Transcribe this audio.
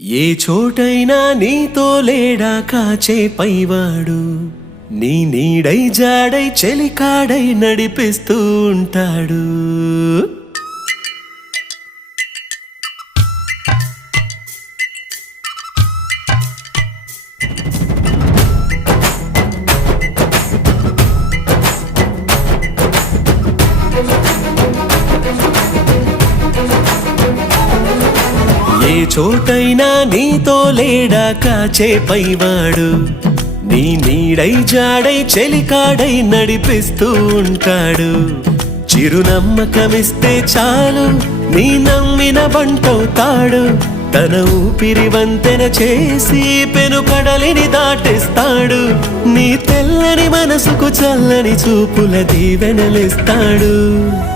ఏ చోటైనా నీతో లేడా కాచే పైవాడు, నీ నీడై జాడై చెలికాడై నడిపిస్తూ ఉంటాడు. ఏ చోటైనా నీతో లేడా కాచే పైవాడు, నీ నీడై జాడై చెలికాడై నడిపిస్తూ ఉంటాడు. చిరునమ్మకమిస్తే చాలు నీ నమ్మిన బంటవుతాడు. తన ఊపిరి వంతెన చేసి పెను కడలిని దాటిస్తాడు. నీ తెల్లని మనసుకు చల్లని చూపుల దీవెనలిస్తాడు.